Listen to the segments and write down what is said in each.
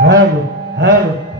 Hello hello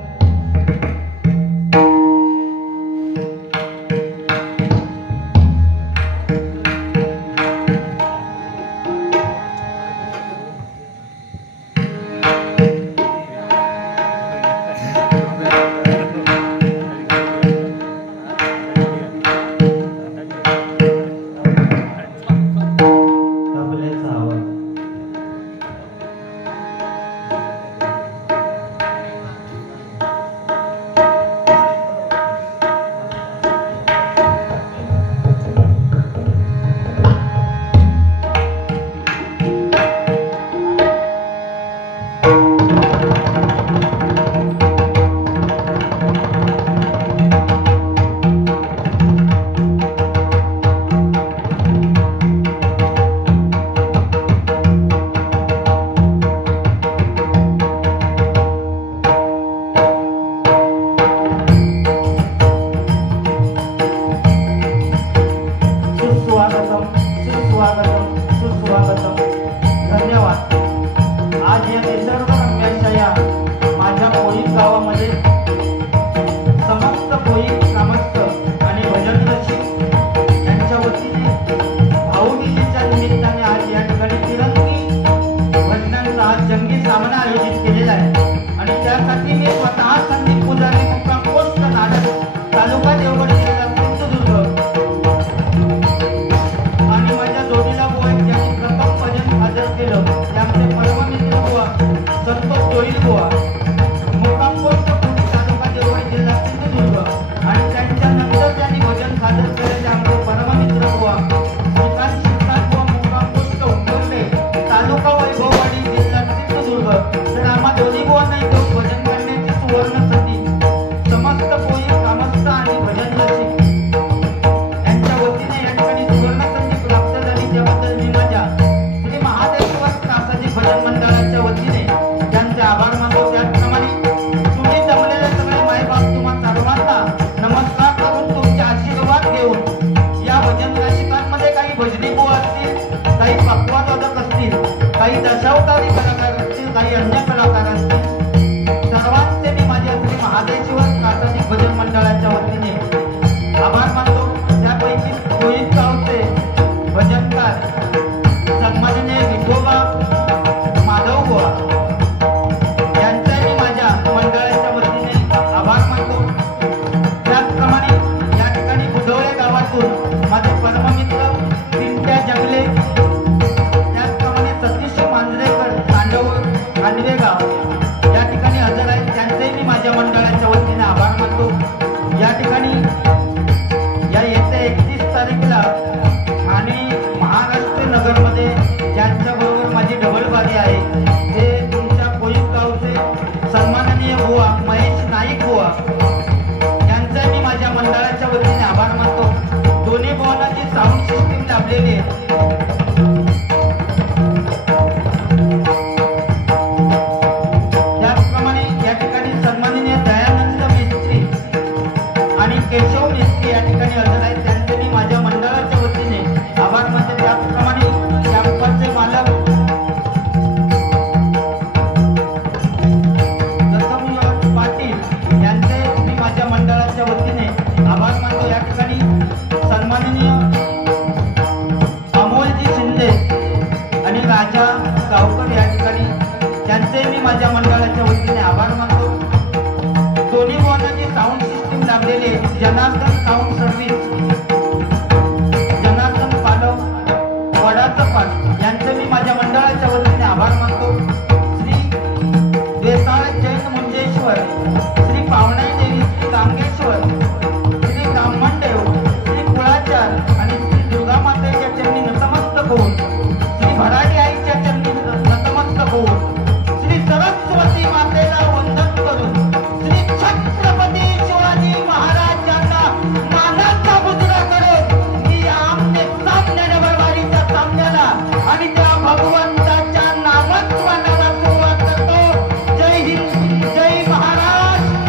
भगवंताच्या नामस्मरणाला सुरुवात करतो। जय हिंद, जय महाराष्ट्र।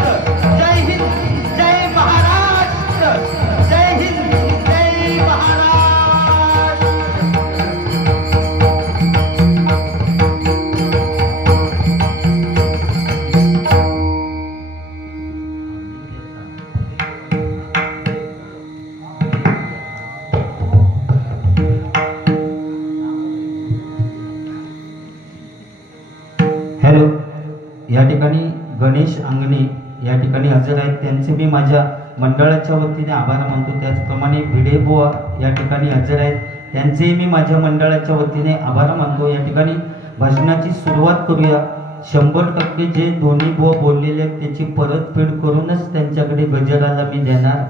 गणेश अंगणे या ठिकाणी हजर आहेत, त्यांचे मी माझ्या मंडळाच्या वतीने आभार मानतो. त्याचप्रमाणे भिडे बुवा या ठिकाणी हजर आहेत, त्यांचेही मी माझ्या मंडळाच्या वतीने आभार मानतो. या ठिकाणी भजनाची सुरुवात करूया. 100% जे दोन्ही बुवा बोललेले आहेत त्याची परतफेड करूनच त्यांच्याकडे गजराला मी देणार,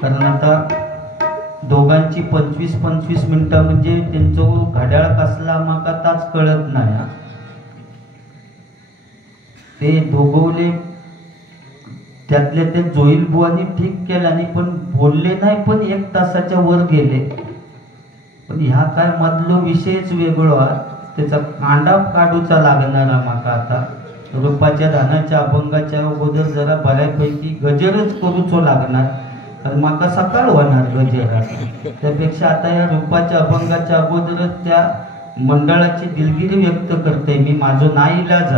कारण आता दोघांची 25-25 मिनिटं म्हणजे त्यांचं घड्याळ कसला माका ताच कळत नाही. ते दोघवले त्यातल्या ते जोईल बुवानी ठीक केला नाही, पण बोलले नाही, पण 1 तासाच्या वर गेले. पण ह्या काय मधलो विषयच वेगळा, त्याचा कांडा काढूचा लागणारा माका आता रूपाच्या धानाच्या अभंगाच्या अगोदर जरा बऱ्यापैकी गजरच करूचो लागणार, कारण माका सकाळ होणार गजरा. त्यापेक्षा आता या रूपाच्या अभंगाच्या अगोदरच त्या मंडळाची दिलगिरी व्यक्त करते मी, माझं नाईलाज.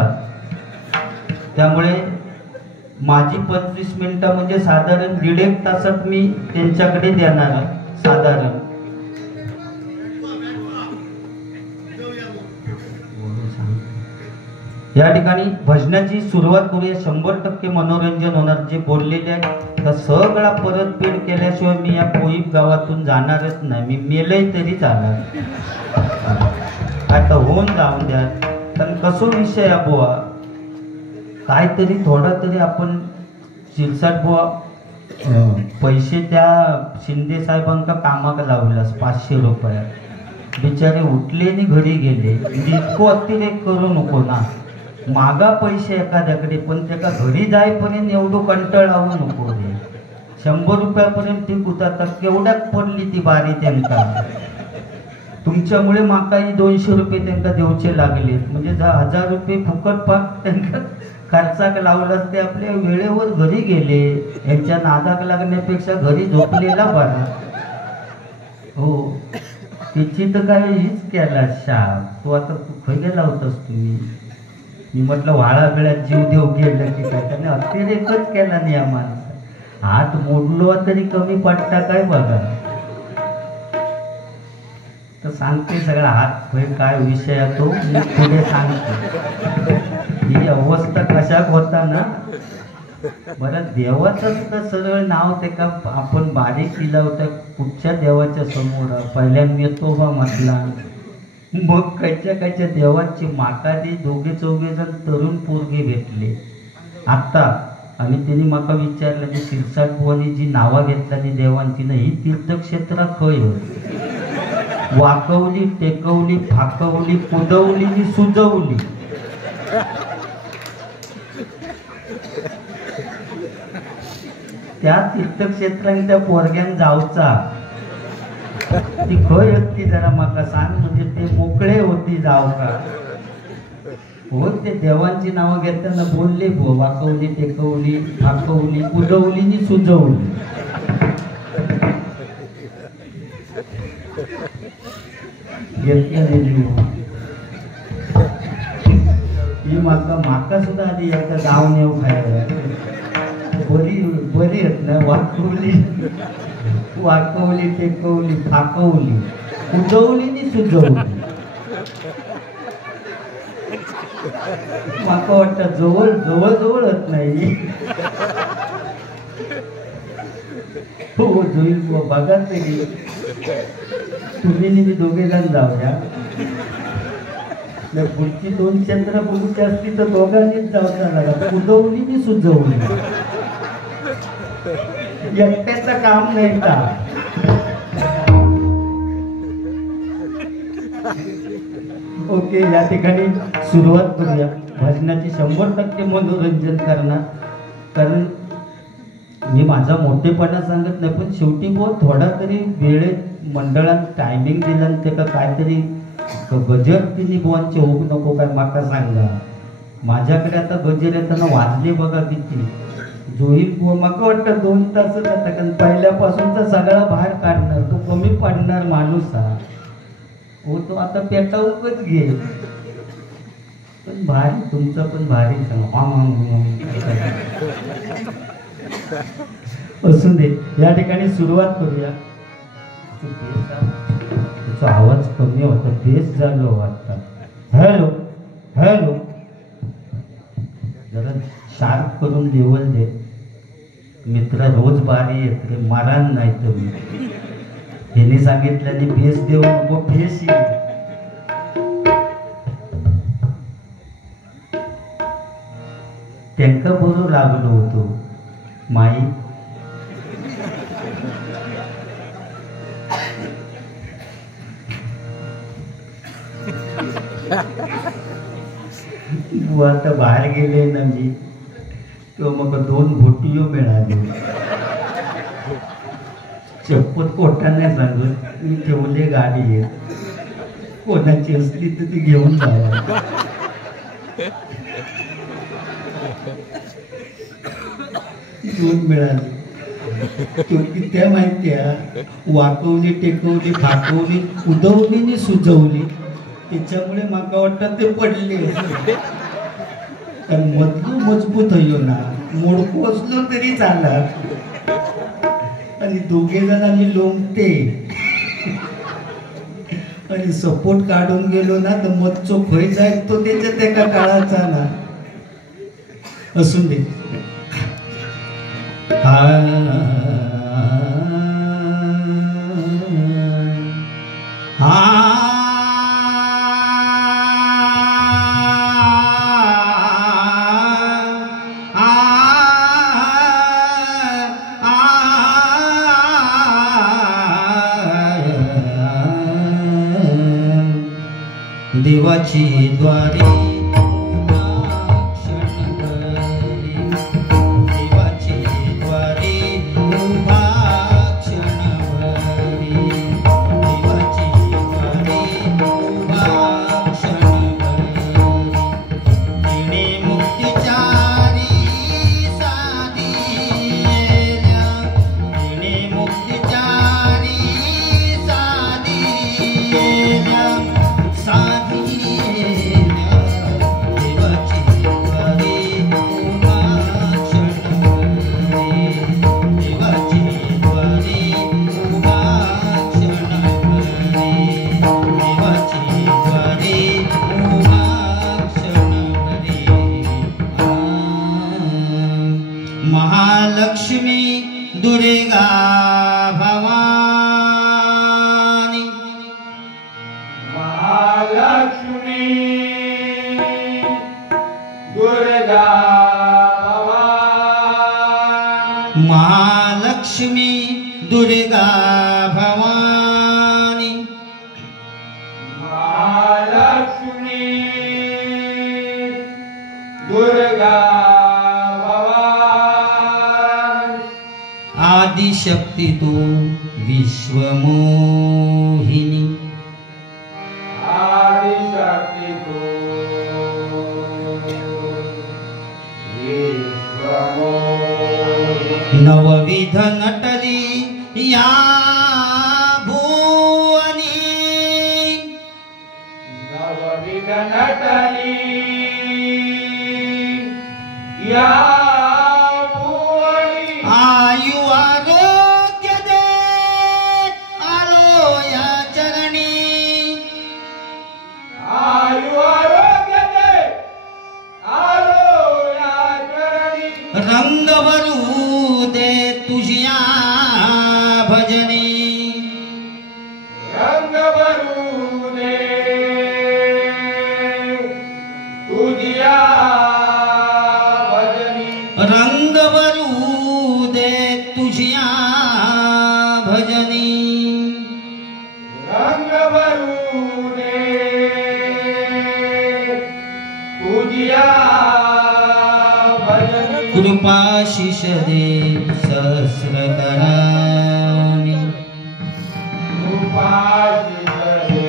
त्यामुळे माझी 25 मिनिटं म्हणजे साधारण 1.5 तासात मी त्यांच्याकडे देणार साधारण. या ठिकाणी भजनाची सुरुवात करूया. 100% मनोरंजन होणार. जे बोललेले आहे तर सगळा परतफेड केल्याशिवाय मी या कोईप गावातून जाणारच नाही. मी मेलही तरी जाणार. आता होऊन जाऊन द्या. पण कसो विषय आहे बुवा, काहीतरी थोडा तरी आपण शिरसाट बुवा पैसे त्या शिंदे साहेबांका कामाक लावलास 500 रुपये. बिचारे उठले आणि घरी गेले. इतको अतिरेक करू नको ना. मागा पैसे एखाद्याकडे, पण त्याका घरी जाईपर्यंत एवढं कंटाळावू नको रे. 100 रुपयापर्यंत ठीक होता, तर केवढ्यात पडली ती बारी त्यांका. तुमच्यामुळे माकाही 200 रुपये त्यांना देऊचे लागले, म्हणजे 1000 रुपये फुकट पाक त्यांना खर्चाक लावलाच. ते आपल्या वेळेवर घरी गेले. यांच्या नादाक लागण्यापेक्षा घरी झोपलेला बरा. हो, त्याची तर काय हीच केला शाप. तो आता खय गेला होतास तुम्ही? मी म्हटलं वाळा वेळात जीव देऊ गेलं की काय, त्याने अतिरेकच केला नाही. आम्हाला हात मोडलो तरी कमी पडता काय बघा. तर सांगते सगळा हात खय काय विषय तो मी पुढे सांगते. ही अवस्था कशाक होता ना. बरं, देवाचं सुद्धा सरळ नाव ते का आपण बारीक केलं होतं. कुठच्या देवाच्या समोर पहिल्यांदा येतो बा म्हटला, मग कायच्या देवाची माकादी 2-4 जण तरुण पोरगे भेटले आत्ता. आणि त्यांनी माका विचारलं की शिरसाट बुवानी जी नावा घेतली देवांची ना, ही तीर्थक्षेत्र खय होती? वाकवली, टेकवली, फाकवली, कुदवली आणि सुजवली. त्या तीर्थक्षेत्रांनी त्या पोरग्यान जाऊचा ती खय होती जरा माका सांग, म्हणजे ते मोकळे होती जाऊ का? हो, ते देवांची नावं घेताना बोलले भो, वाकवली, टेकवली, फाकवली, कुदवली आणि सुजवली. ही माका सुद्धा आधी एकदा गाव नेव खायला बरी आहेत ना. वाकवली, टेकवली, फाकवली, कुजवली आणि सुजवली. माका वाटतं जवळ जवळ जवळ होत नाही. हो, जोईल बघा तरी तुम्ही मी 2 जण जाऊया. पुढची 2 चंद्र बघूची असती तर दोघांनीच जाऊचा लागा. कुदवली आणि सुजवली. एकट्याचं काम नाही का? ओके, या ठिकाणी सुरुवात करूया. भजनाची 100% मनोरंजन करणार, कारण मी माझा मोठेपणा सांगत नाही, पण शेवटी बहुत थोडा तरी वेळेत मंडळात टायमिंग दिला आणि त्याला काहीतरी गजर तिने बुवांचे होऊ नको काय माका सांगा. माझ्याकडे आता गजर येताना वाजले बघा किती. जोईल बुवा माका वाटतं 2 तासच आता, कारण पहिल्यापासूनचा सगळा बाहेर काढणार, तो कमी पडणार माणूस हा. हो, तो आता पेटावूनच घे. पण भारी, तुमचं पण भारी असू दे. या ठिकाणी सुरुवात करूया. त्याचा आवाज कमी होता, बेस झालो वाटतं. हॅलो हॅलो जरा शार्प करून लेवल दे. मित्र रोज बारी येत रे, मारान नाही तर ह्याने सांगितल्याने भेस देऊ नको, भेस येईल. त्यांका बरोबर लागलो होतो माई. आता बाहेर गेले ना मी, तेव्हा मग 2 भोटियो मिळाले. चप्पत कोटा नाही सांगत, मी ठेवले गाडी कोणाची असली तर ती घेऊन जावा. दोन मिळाले. त्या माहित्या वाकवली, टेकवली, फाकवली, उदवली, सुजवली. त्याच्यामुळे माका वाटतं ते पडले. कारण मधलं मजबूत होयो ना, मोडको असलो तरी चालत. आणि 2 जण आम्ही लोंबते आणि सपोर्ट काढून गेलो ना तर मधचो खय जाय तो त्याच्यात एका काळाचा ना. असून दे. देवाची द्वारी महालक्ष्मी दुर्गा भवानी. महालक्ष्मी दुर्गा भवानी. महालक्ष्मी दुर्गा भवानी. महालक्ष्मी दुर्गा आदिशक्ति तू विश्वमोहिनी. आदिशक्ति तू विश्वमोहिनी. नवविध नटली या भुवनी. नवविध नटली या आयु आरोग्य दे आलो या चरणी. आयु आरोग्य दे आलो या चरणी. रंग भरू दे तुझ्या भजनी. रंग भरू दे तुझ्या भजनी. रंग भरू तुझ्या भजनी. रंग भरू दे तुझ्या भजनी. कृपाशिष दे सहस्रकरानी. कृपाशिष दे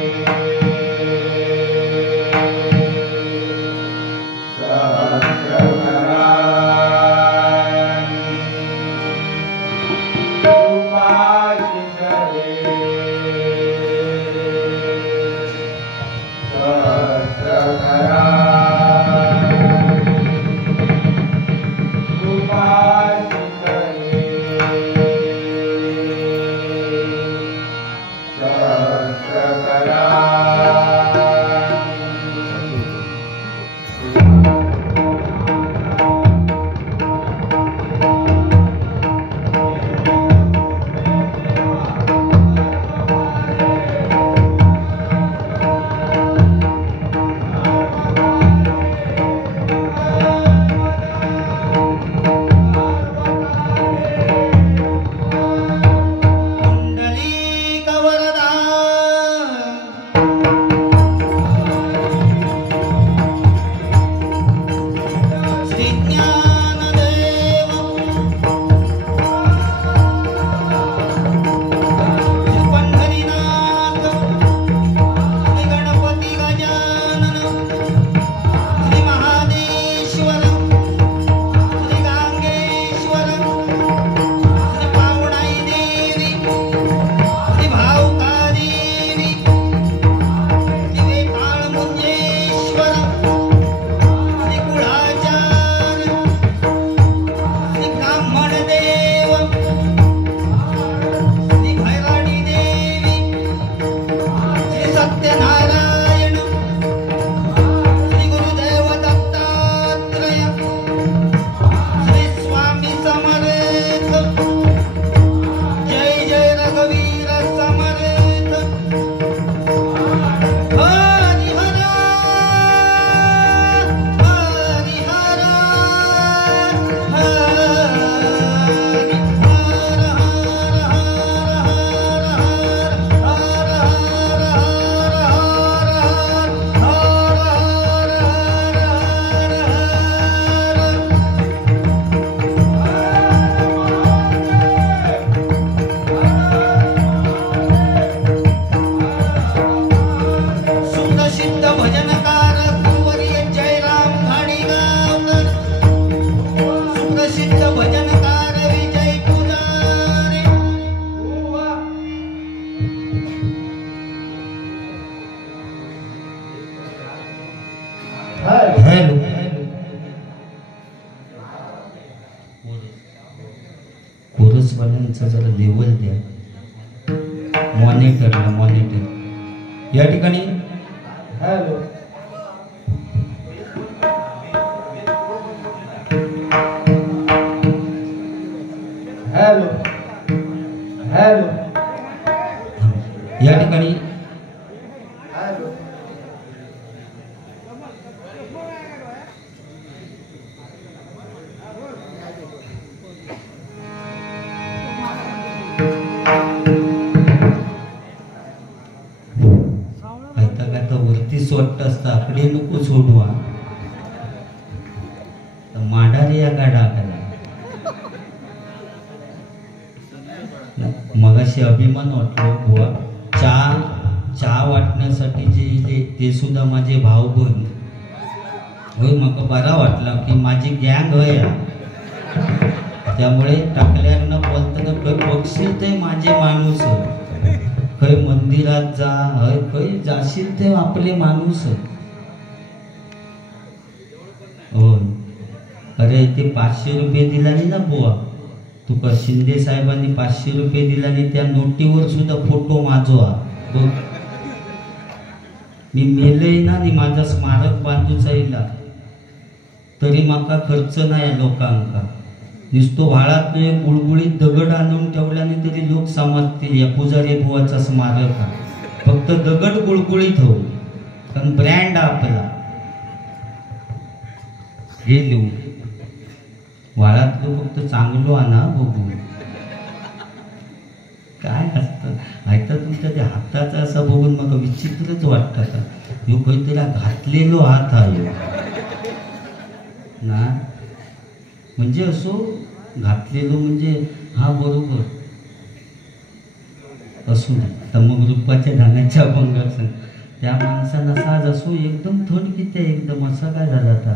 सहस्रकरानी. कोरसवाल्यांचा जरा लेवल द्या मॉनिटर या ठिकाणी. हॅलो हॅलो हॅलो या ठिकाणी वरती सोडत असता आकडे नको सोडवा माडारे या गाडा मगाशी अभिमान वाटलो बुवा. चहा वाटण्यासाठी जे ते सुद्धा माझे भाऊ बहीण होय. मला बरा वाटला की माझी गँग होय. त्यामुळे टाकल्यानं बोलताना बघशील ते माझे माणूस खय मंदिरात जा हय खय जाशील ते आपले माणूस हो. अरे ते 500 रुपये दिलानी ना बुवा तुका शिंदे साहेबांनी 500 रुपये दिलानी त्या नोटीवर सुद्धा फोटो माझो बघ. मी मेलय ना आणि माझा स्मारक बांधूचा इला तरी माका खर्च नाही लोकांका. नुसतो व्हाळात एक गुळगुळीत दगड आणून ठेवल्याने तरी लोक समजतील या पुजारी बुवाचा स्मारक. फक्त दगड गुळगुळीत हो कारण ब्रँड आपला हे लिहू वाळातलं फक्त चांगलो आणा बघू. काय असतं ऐकता तुमच्या त्या हाताचा असा बघून मला विचित्रच वाटतं. ह्यो काहीतरी घातलेलो हात आहे ना म्हणजे असो घातलेलो म्हणजे हा बरोबर असू नये. तर मग रूपाच्या धान्याच्या अभंगात त्या माणसानं साज असो एकदम थोड किती एकदम असा काय झाला आता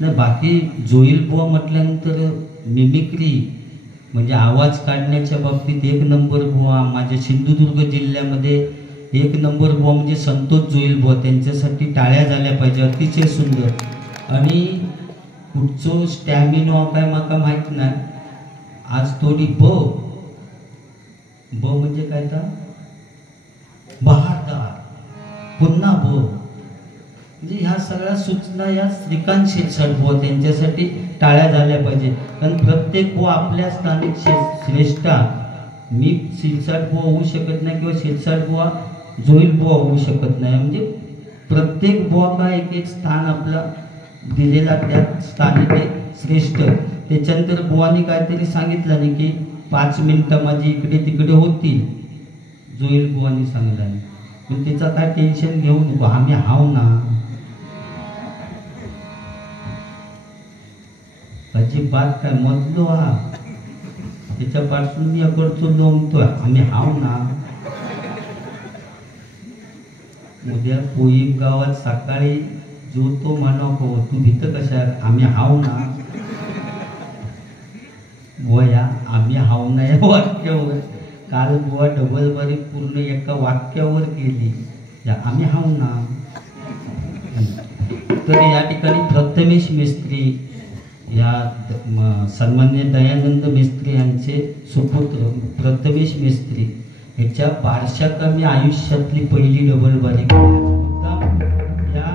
नाही. बाकी जोईल बुवा म्हटल्यानंतर मिमिक्री म्हणजे आवाज काढण्याच्या बाबतीत 1 नंबर बुवा. माझ्या सिंधुदुर्ग जिल्ह्यामध्ये 1 नंबर बुवा म्हणजे संतोष जोईल बुवा. त्यांच्यासाठी टाळ्या झाल्या पाहिजे. अतिशय सुंदर. आणि कुठचं स्टॅमिनो काय माका माहित नाही. आज थोडी ब म्हणजे काय तर बहारदार पुन्हा म्हणजे ह्या सगळ्या सूचना या श्रीकांत शिरसाट बुवा त्यांच्यासाठी टाळ्या झाल्या पाहिजे. कारण प्रत्येक बुवा आपल्या स्थानिक श्रेष्ठ मी शिरसाट बुवा होऊ शकत नाही किंवा शिरसाट बुवा जोईल बुवा होऊ शकत नाही. म्हणजे प्रत्येक बुवा का एक स्थान आपला दिलेला त्या स्थानी ते श्रेष्ठ. त्याच्यानंतर बुवानी काहीतरी सांगितलं नाही की 5 मिनिटं माझी इकडे तिकडे होतील. जोईल बुवानी सांगितलं नाही पण त्याचं काय टेन्शन घेऊ नको. आम्ही हाव ना अजिबात काय मधलो हा त्याच्यापासून मी अकडचो लोंबतोय. आम्ही हाव ना. उद्या कोळी गावात सकाळी जो तो म्हणा हो तू भीत कशा आम्ही हाव ना बुवा. आम्ही हाव ना या वाक्यावर काल बुवा डबल बारी पूर्ण एका वाक्यावर केली आम्ही हाव ना. तर या ठिकाणी प्रथमेश मिस्त्री या सन्मान्य दयानंद मिस्त्री यांचे सुपुत्र प्रथमेश मिस्त्री ह्याच्या बारशाका मी आयुष्यातली पहिली डबल बारी या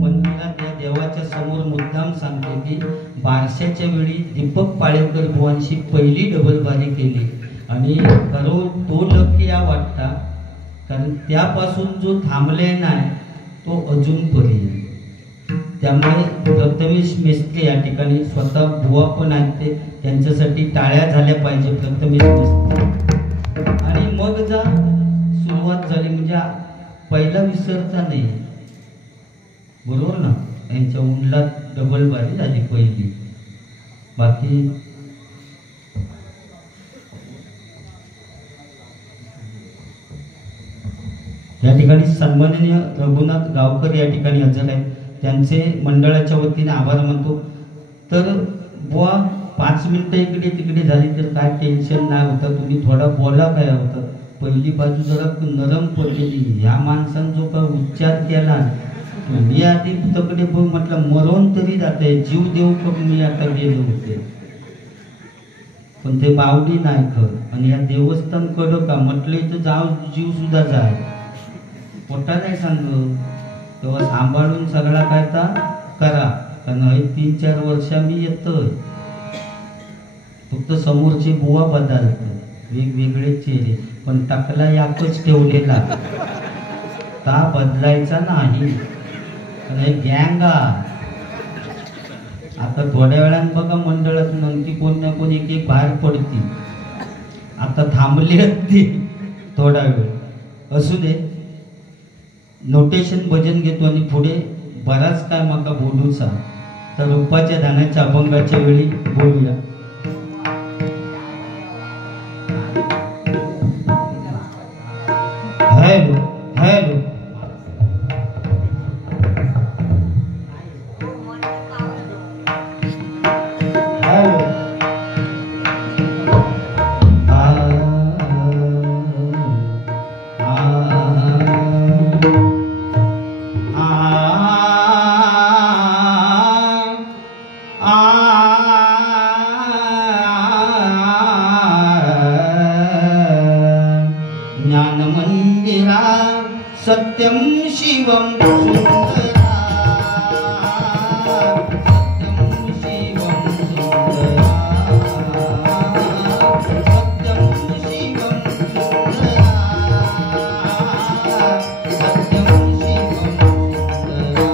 मंदिरात या देवाच्या समोर मुद्दाम सांगते की बारशाच्या वेळी दीपक पाळेकर बुवांशी पहिली डबल बारी केली. आणि खरोखर तो लकी या वाटता कारण त्यापासून जो थांबले नाही तो अजूनपर्यंत. त्यामुळे प्रथमेश मिस्त्री या ठिकाणी स्वतः बुवा पण आहेत ते त्यांच्यासाठी टाळ्या झाल्या पाहिजे प्रथमेश मिस्त्री. आणि मग जा सुरुवात झाली म्हणजे पहिला विसरता नाही बरोबर ना. यांच्या उंडलात डबल बारी झाली पहिली. बाकी या ठिकाणी सन्माननीय रघुनाथ गावकर या ठिकाणी हजर आहेत. त्यांचे मंडळाच्या वतीने आभार मानतो. तर बुवा 5 मिनिटं इकडे तिकडे झाली तर काय टेन्शन नाही होतं. तुम्ही थोडा बोला काय होतं. पहिली बाजू जरा नरम पडलेली. ह्या माणसानं जो काय उच्चार केला मी आधी तकडे बघ म्हटलं मरून तरी जाते जीव देऊ पण मी आता गेलो होते. पण ते बावली नाही खर. आणि या देवस्थान कडं का म्हटले तर जाव जीव सुद्धा जाय मोठा नाही सांग. तेव्हा सांभाळून सगळा काय ता करा. कारण हे 3-4 वर्ष मी येतोय. फक्त समोरचे बुवा बदलतात वेगवेगळे चेहरे पण टाकला याकच ठेवलेला ता बदलायचा नाही. पण हे गँग आता थोड्या वेळान बघा मंडळात नक्की कोण ना कोण एक बाहेर पडती. आता थांबले ते थोडा वेळ असू दे. नोटेशन भजन घेतो आणि पुढे बराच काय मका बोलूचा. तर रूपाच्या धानाच्या अभंगाच्या वेळी बोलूया. हॅलो हॅलो सत्यम शिवम सुंदरा सत्यम शिवम सुंदरा सत्यम शिवम सुंदरा सत्यम शिवम सुंदरा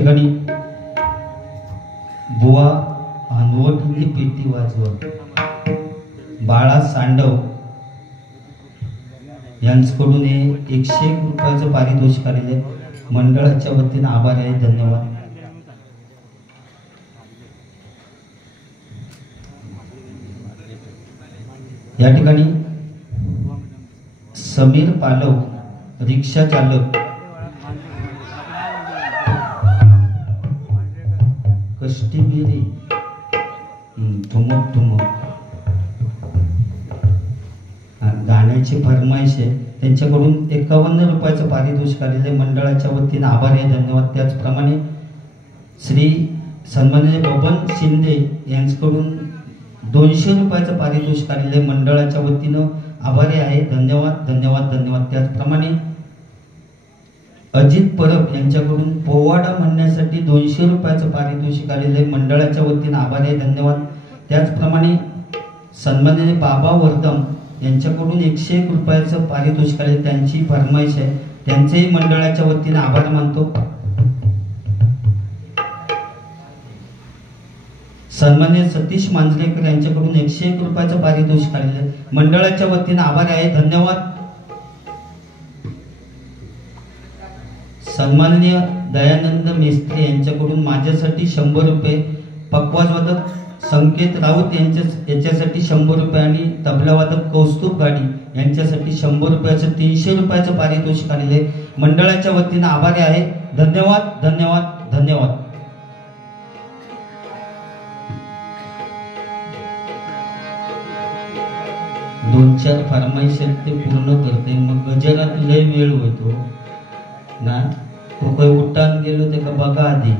ठिकाणी बुवा हनवटीने पेटी वाजवत बाळा सांडव यांच्याकडून 101 रुपयाचं पारितोषिक आलेले मंडळाच्या वतीने आभार आहे, धन्यवाद. या ठिकाणी समीर पालव रिक्षा चालक कष्टीगिरी ठुमक ठुमक गाण्याची फरमाईश आहे, त्यांच्याकडून 51 रुपयाचं पारितोषिक आलेले मंडळाच्या वतीने आभार आहे, धन्यवाद. त्याचप्रमाणे श्री सन्माननीय बबन शिंदे यांच्याकडून 200 रुपयाचं पारितोषिक आलेले मंडळाच्या वतीनं आभारी आहे, धन्यवाद धन्यवाद धन्यवाद. त्याचप्रमाणे अजित परब यांच्याकडून पोवाडा म्हणण्यासाठी 200 रुपयाचं पारितोषिक आलेले मंडळाच्या वतीनं आभारी आहे, धन्यवाद. त्याचप्रमाणे सन्माननीय बाबा वर्धम यांच्याकडून 101 रुपयाचं पारितोषिक आले, त्यांची फरमाईश आहे, त्यांचेही मंडळाच्या वतीने आभार मानतो. सन्माननीय सतीश मांजरेकर यांच्याकडून 101 रुपयाचं पारितोषिक आलेले मंडळाच्या वतीने आभार आहे, धन्यवाद. सन्माननीय दयानंद मेस्त्री यांच्याकडून माझ्यासाठी 100 रुपये, पक्वाजवादक संकेत राऊत याच्यासाठी 100 रुपये आणि तबलावादक कौस्तुभ गाडी यांच्यासाठी 100 रुपयाचं 300 रुपयाचं पारितोषिक आलेले मंडळाच्या वतीने आभारी आहे, धन्यवाद धन्यवाद धन्यवाद. दोन चार फरमाईश ते पूर्ण करते, मग गजरात लय वेळ होतो ना. तो काही उठान गेलो ते का बघा आधी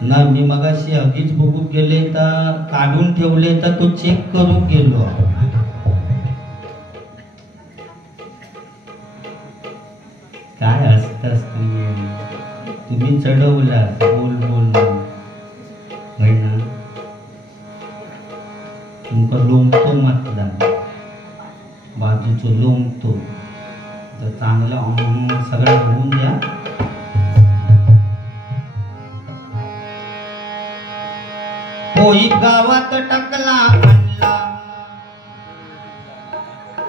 ना. मी मगाशी अगदीच बघून गेले तर काढून ठेवले तर तो चेक करून गेलो. काय असतं तुम्ही चढवला बोल बोल ना, तुमका लोंबतो म्हटला बाजूचं लोंबतो तर चांगलं सगळं होऊन द्या. पोईत गावात टाकला आणला,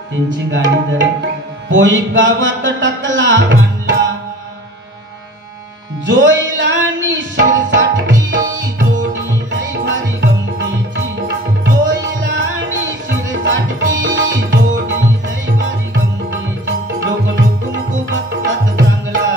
त्यांची गाणी जरा. पोईत गावात टाकला आणला, जोईला आणि शिरसाटकी जोडी लई भारी गमतीची. जोईला आणि शिरसाटकी जोडी लई भारी गमतीची. लोक लुकुमुकू बघतात चांगला.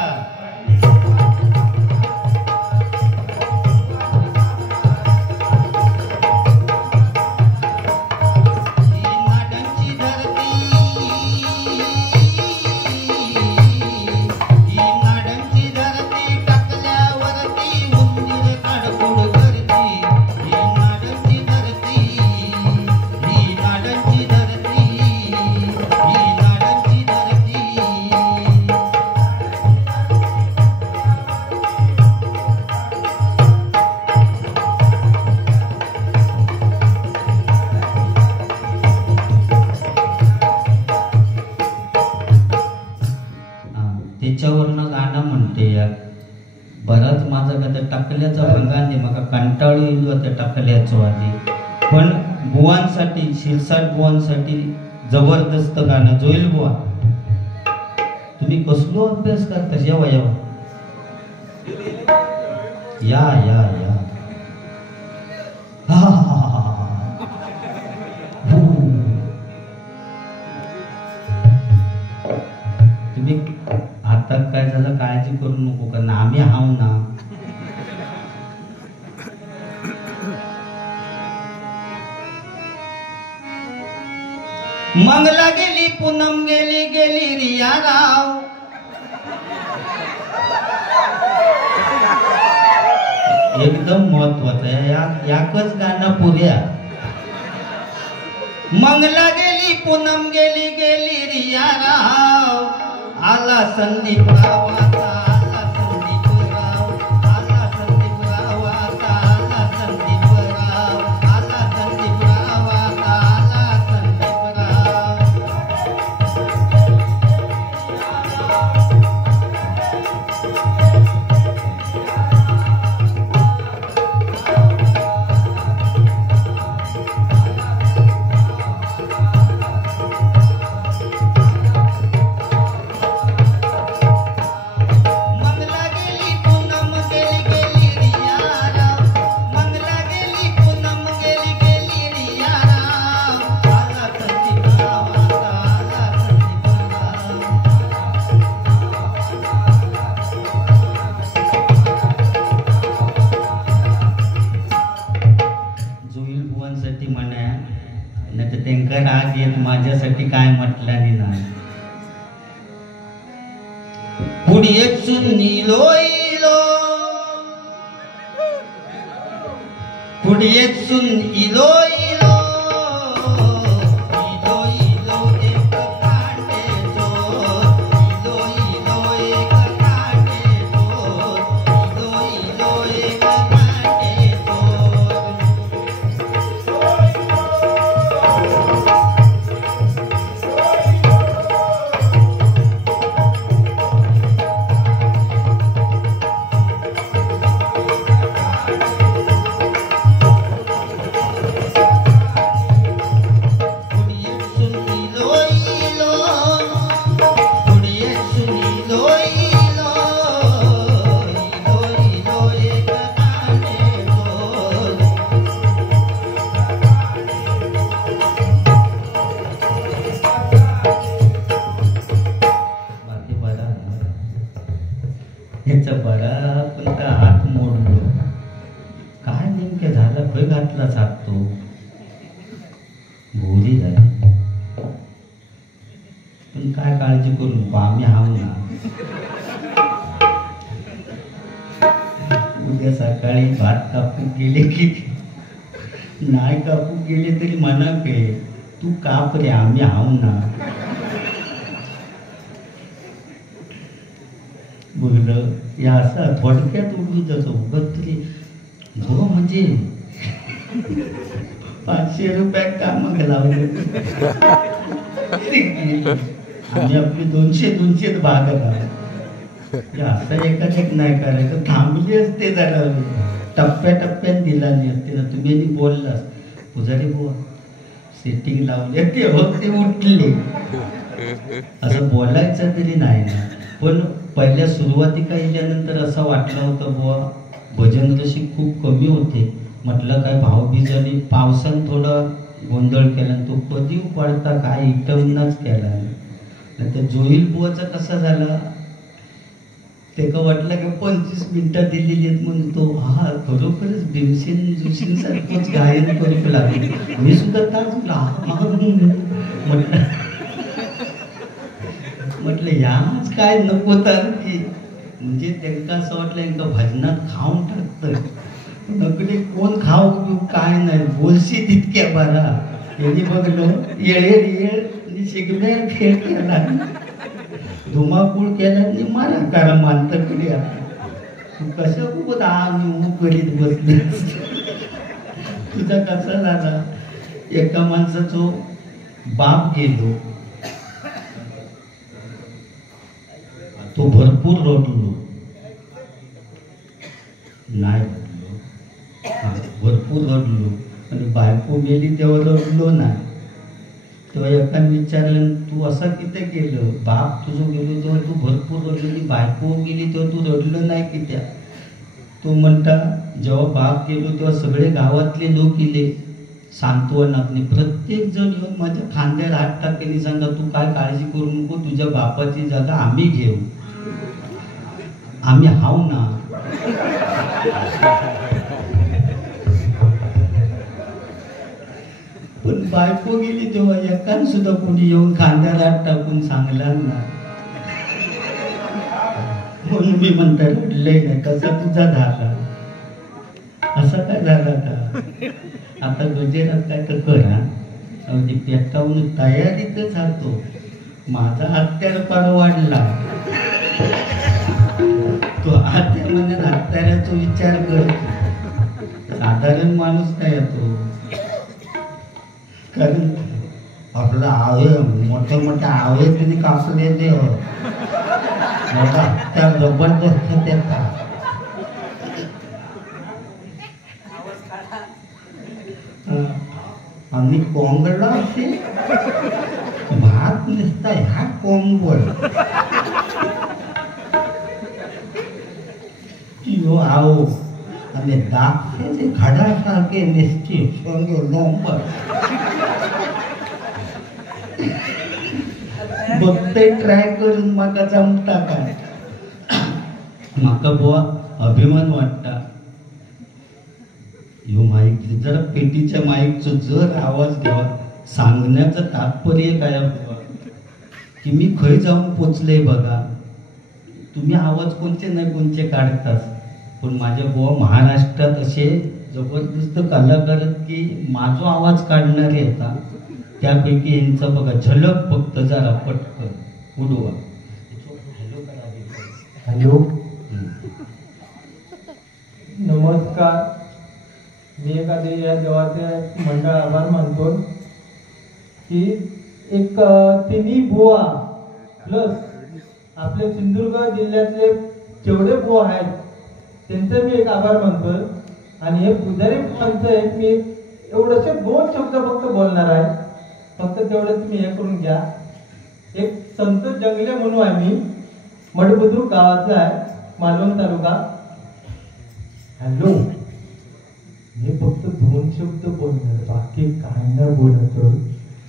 त्याच्यावरनं गाणं म्हणते या बराच माझा का टाकल्याचा भंगाने मका कंटाळू येईल त्या टाकल्याचो आधी. पण बुवांसाठी शिरसाट बुवांसाठी जबरदस्त गाणं. जोईल बुवा तुम्ही कसलो अभ्यास करता जेव्हा येवा या या या. तुम्ही आता काय झालं काळजी करू नको, कारण आम्ही हाव ना. मंगला गेली पूनम गेली गेली रिया राव. एकदम महत्वाचं आहे याकच गाणं पुऱ्या. मंगला गेली पूनम गेली गेली रिया राव. आला संदीप रावाचा आला संदीप राव. आला संदीप रावाचा आला संदीप राव. आला संदीप रावाचा आला संदीप राव. तेका राग येत माझ्यासाठी काय म्हटल्याने नाही. पुढेचून इलो इलो पुढेचून इलो इलो बरा पण का हात मोडलो काय नेमके झालं खय घातला साधतो भोरी झाली पण काय काळजी करू नको आम्ही हाव ना. उद्या सकाळी भात कापू गेले की नाही कापू गेले तरी म्हणा के तू काप रे आम्ही हाव ना. बोललं या असं थोडक्यात उघडून जातो उगत तरी हो म्हणजे 500 रुपयात काम लावले आणि आपली 200 भाग असं एकाच नाही करायचं थांबली असते जरा टप्प्याटप्प्यात दिला नाही असते ना. तुम्ही बोललास पुजारी बुवा सेटिंग लावले ते ते उठले असं बोलायचं तरी नाही ना. पण पहिल्या सुरुवातीला गेल्यानंतर असं वाटलं होतं बुवा भजन रसिक खूप कमी होते. म्हटलं काय भावबीजाने पावसानं थोडं गोंधळ केला तो कधी पडता काय इटवूनच केला नाही. त्या जोईल बुवाचा कसा झाला ते का वाटलं की 25 मिनिटं दिलेली आहेत म्हणून तो हा खरोखरच भीमसेन जोशींसारखंच गायन करू लागले. मी सुद्धा म्हटलं याच काय नको तर की म्हणजे त्यांना असं वाटलं यांना भजनात खाऊन टाकतं नकडे कोण खाऊ पिऊ काय नाही बोलशी तितक्या बरा यांनी बघलं येळ शिकण्यार खेळ केला धुमाकूळ केला आणि मारा करा मानतकडे तू कशा खूप आम्ही करीत बसले. तुझा कसा झाला एका माणसाचा बाप गेलो तो भरपूर रडलो नाही भरपूर रडलो आणि बायको गेली तेव्हा रडलो नाही. तेव्हा एकाने विचारलं तू असं किती केलं बाप तुझं गेलो तेव्हा तू भरपूर रडली बायको गेली तेव्हा तू रडलं नाही की त्या. तो म्हणता जेव्हा बाप गेलो तेव्हा सगळे गावातले लोक गेले सांत्वनातले प्रत्येक जण येऊन माझ्या खांद्यावर हात टाकले सांगा तू काय काळजी करू नको तुझ्या बापाची जागा आम्ही घेऊ आम्ही हाव ना. पण बायको गेली तेव्हा एकान सुद्धा कोणी येऊन खांद्याला हात टाकून सांगला ना. म्हणून मी म्हणता रडलंय नाही कसा तुझा झाला असं काय झाला का आता गजेरात काय तर करा अगदी पेटावून तयारीतच राहतो. माझा हत्यार पार वाढला तो हत्यामध्ये हत्याराचा विचार करतो साधारण माणूस काय येतो कारण आपला आवे मोठे मोठे आवे तरी कापले ते मोठा हत्यार जबरदस्त त्याचा आणि कोंबडा असे भात नसता ह्या कोंबड यो आओ आणि दाखले खडासारखे निसते लोंबर बघते ट्राय करून माका जमता काय माका बुवा अभिमान वाटता. यो माईक जरा पेटीच्या माईकचा जर आवाज घ्यावा सांगण्याचं तात्पर्य काय की मी खंय जाऊन पोचले बघा. तुम्ही आवाज कोणते नाही कोणते काढतात, पण माझ्या बुवा महाराष्ट्रात असे जबरदस्त कलाकार आहेत की माझा आवाज काढणारे येतात. त्यापैकी यांचा बघा झलक फक्त जरा पटकन उडवा. हॅलो, नमस्कार. मी एखादे या देवाचे मंडळ आभार मानतो की एक तिन्ही बुवा प्लस आपले सिंधुदुर्ग जिल्ह्यातले जेवढे बुवा आहेत त्यांचे मी एक आभार मानतोय. आणि हे पुजारी बुवांचं एक मी एवढेसे 2 शब्द फक्त बोलणार आहे, फक्त तेवढं तुम्ही हे करून घ्या. एक संतोष जंगले म्हणून आहे, मी मडबुद्रुक गावातला आहे, मालवण तालुका. हॅलो, मी फक्त 2 शब्द बोलणार, बाकी काय नाही बोलत.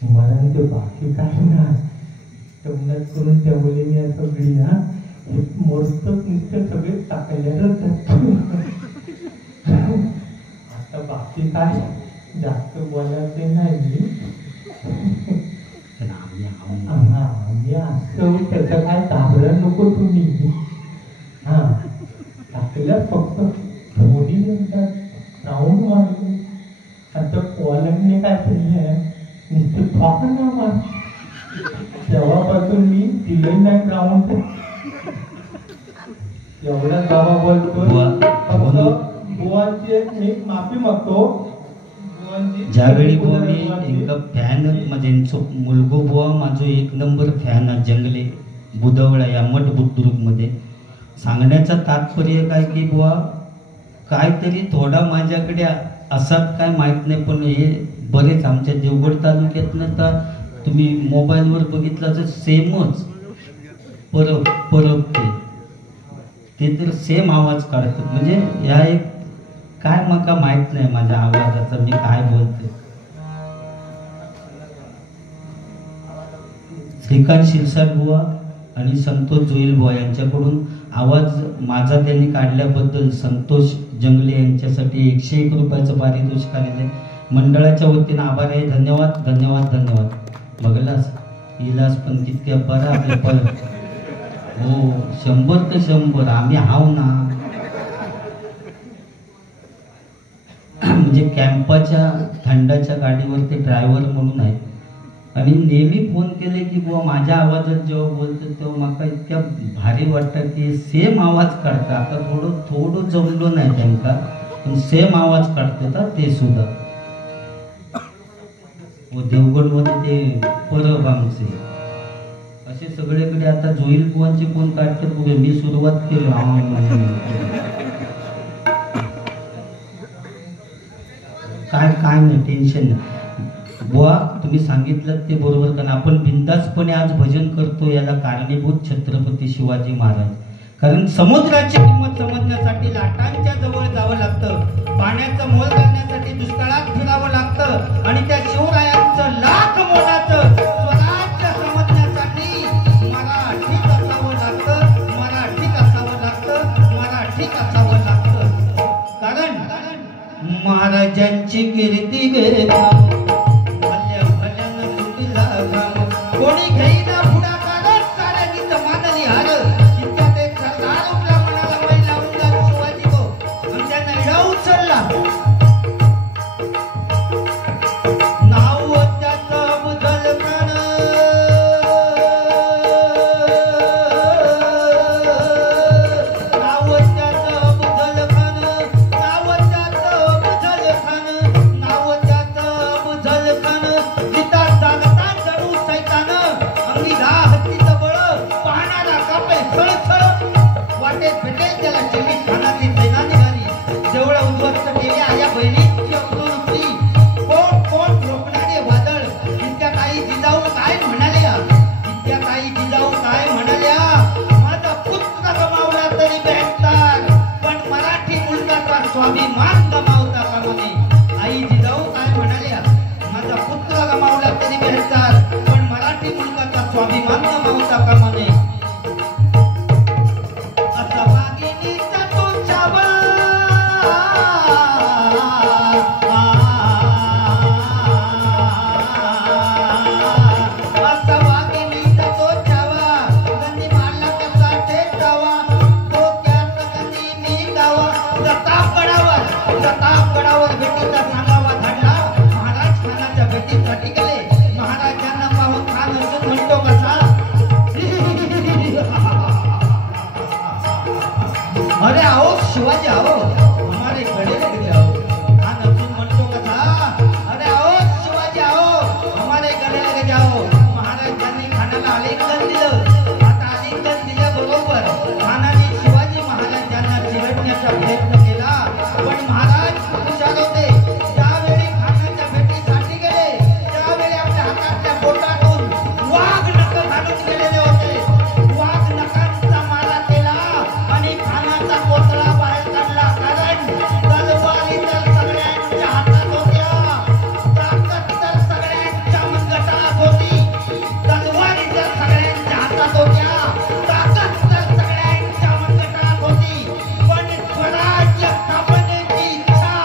मला ते बाकी काय नाही तेवढ्याच करून त्या मुलीने असं घडी ना हे मोजतच नुसते सगळे टाकल्याच आता बाकी काय जास्त बोलायचे नाही. आम्ही असं त्याचं काय घाबरा नको तुम्ही. हा, टाकल्या फक्त थोडी राऊंड मारले. आता पोलंडने काय केले नुसते ठोकणं मार. तेव्हापासून मी दिले नाही ग्राउंड. एवढ्या गावा बोलतो. बुवांची मी माफी मागतो. ज्यावेळी बुवा मी एक फॅन म्हणजे मुलगो बुवा माझो 1 नंबर फॅन आहे जंगले बुधवळा या मठ बुद्रुक मध्ये. सांगण्याचं तात्पर्य काय की बुवा काहीतरी थोडा माझ्याकडे असाच काय माहित नाही, पण हे बरेच आमच्या देवगड तालुक्यातनं तर तुम्ही मोबाईलवर बघितलं तर सेमच परब ते तर सेम आवाज काढतात. म्हणजे ह्या एक काय मका माहित नाही माझ्या आवाजाचा मी काय बोलते. श्रीकांत शिरसाट बुवा आणि संतोष जोईल बुवा यांच्याकडून आवाज माझा त्यांनी काढल्याबद्दल संतोष जंगले यांच्यासाठी 101 रुपयाचं पारितोषिक आलेलं आहे. मंडळाच्या वतीनं आभार आहे. धन्यवाद धन्यवाद धन्यवाद. बघलास इलाज पण कितक्या बरा आपल्या पण हो 100 तर 100 आम्ही हाव ना. म्हणजे कॅम्पाच्या थंडाच्या गाडीवर ते ड्रायव्हर म्हणून आहे आणि नेहमी फोन केले की बुवा माझ्या आवाजात जेव्हा बोलतो तेव्हा मला इतक्या भारी वाटतं की सेम आवाज काढतात. आता थोडं जमलो नाही त्यांना, पण सेम आवाज काढतात ते सुद्धा. देवगड मध्ये ते परब आमचे असे सगळीकडे आता जोईल बुवांचे कोण काढतात बघूया. मी सुरुवात केली काय नाही टेन्शन नाही बुवा. तुम्ही सांगितलं ते बरोबर, कारण आपण बिंदासपणे आज भजन करतो याला कारणीभूत छत्रपती शिवाजी महाराज. कारण समुद्राची किंमत समजण्यासाठी लाटांच्या जवळ जावं लागतं, पाण्याचं मोल करण्यासाठी दुष्काळात फिरावं लागतं आणि त्या शिवरायांचं लाख मोलाचं स्वराज्य समजण्यासाठी मराठीत असावं लागतं, मराठीत असावं लागतं, मराठीत असावं लागतं. कारण महाराजांची कीर्ती बेगाव भल्यानं सुटीला घाम कोणी घेईना पुढाकार साऱ्यांनीच मानली हार. इतक्यात एक सरदार उठला म्हणाला महिला उठला शिवाजी गो आणि त्यानं इडा उचलला. नाव त्याचं बुधल प्राण नाव त्याचं बुधल खान नाव त्याचं बुधल खान नाव त्याचं बुधल खान जिता जागता जणू सैतान अंगिरा हत्तीचं बळ पाहणारा कापे सळसळ वाटेत भेटेल त्याला जमीन खानाची सेना निघाली. जेवढं उद्ध्वस्त केल्या या बहिणीची अक्रोती कोण कोण रोखणारे वादळ. इतक्या काही जिजाऊ काय म्हणाल्या, इतक्या काही जिजाऊ काय म्हणाल्या. माझा पुत्र गमावला तरी भेटतात पण मराठी मुलगाचा स्वाभिमान गमावता कामा नये. आई जिजाऊ काय म्हणाल्या, माझा पुत्र गमावला तरी भेटतात पण मराठी मुलगाचा स्वाभिमान गमावता कामा नये. असा वाघिणीचा तुझ्यावर प्रतापगडावर भेटीचा सांगावा धाडला. महाराज खानाच्या भेटीसाठी गेले. महाराजांना पाहून खान असून म्हणतो कसा, अरे आओ शिवाजी आओ, हमारे गले लग जाओ. खान असून म्हणतो कसा, अरे आओ शिवाजी आओ, हमारे गले लग जाओ. महाराजांनी खानाला आलिंगन दिलं. आता आलिंगन दिल्याबरोबर खानाने शिवाजी महाराजांना चिरडण्याचा प्रयत्न केला. पण महाराज हुशार होते. ज्यावेळी खानाच्या भेटीसाठी गेले त्यावेळी आपल्या हातातल्या बोटातून वाघ नख घालून गेलेले होते. वाघ नखांचा मारा केला आणि खानाचा कोथळा बाहेर काढला. कारण तलवारी तर सगळ्यांच्या हातात होत्या, ताकद तर सगळ्यांच्या मनगटात होती. तलवारी तर सगळ्यांच्या हातात होत्या, ताकद तर सगळ्यांच्या मनगटात होती. पण स्वराज्य स्थापनेची इच्छा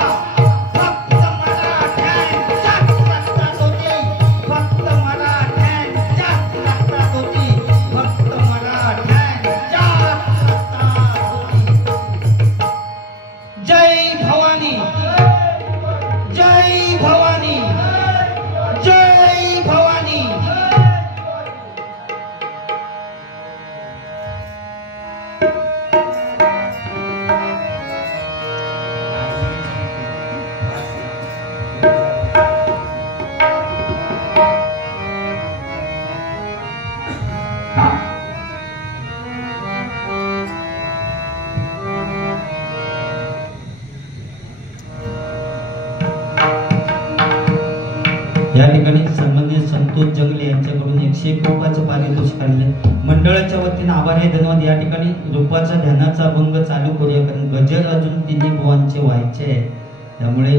फक्त मराठ्यांच्याच रक्तात होती. फक्त मराठ्यांच्याच रक्तात होती. फक्त मराठ्यांच्याच रक्तात होती. जय भवानी, जय भवानी, जय भवानी. या ठिकाणी सन्माननीय संतोष जंगले यांच्याकडून 101 रुपयाचं पारितोषिक आलेलं आहे. मंडळाच्या वतीने आभार आहे, धन्यवाद. या ठिकाणी रूपाचा ध्यानाचा अभंग चालू करूया, कारण गजर अजून तिन्ही बुवांचे व्हायचे आहे. त्यामुळे